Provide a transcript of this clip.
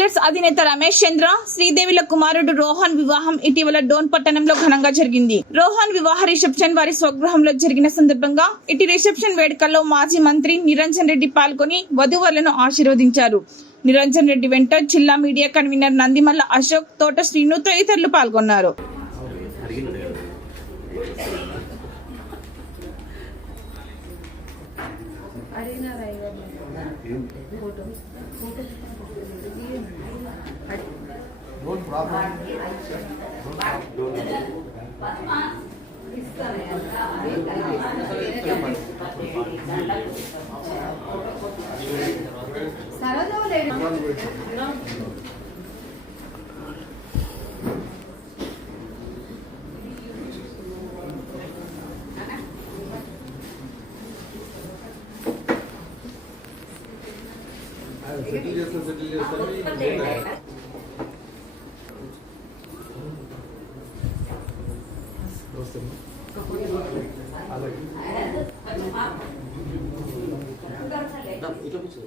అధినేత రమేష్ చంద్ర శ్రీదేవిల కుమారుడు రోహన్ వివాహం ఇటీవల డోన్ పట్టణంలో ఘనంగా జరిగింది. రోహన్ వివాహ రిసెప్షన్ వారి స్వగృహంలో జరిగిన సందర్భంగా ఇటు రిసెప్షన్ వేడుకల్లో మాజీ మంత్రి నిరంజన్ రెడ్డి పాల్గొని వధువులను ఆశీర్వదించారు. నిరంజన్ రెడ్డి వెంట జిల్లా మీడియా కన్వీనర్ నందిమల్ల అశోక్ తోట శ్రీను తదితరులు పాల్గొన్నారు. అడిగినారా ఫోటో ఫోటో. సరదా లేదు సెటిల్ చేస్తాను చేస్తాను అలాగే ఇట్లా కూర్చో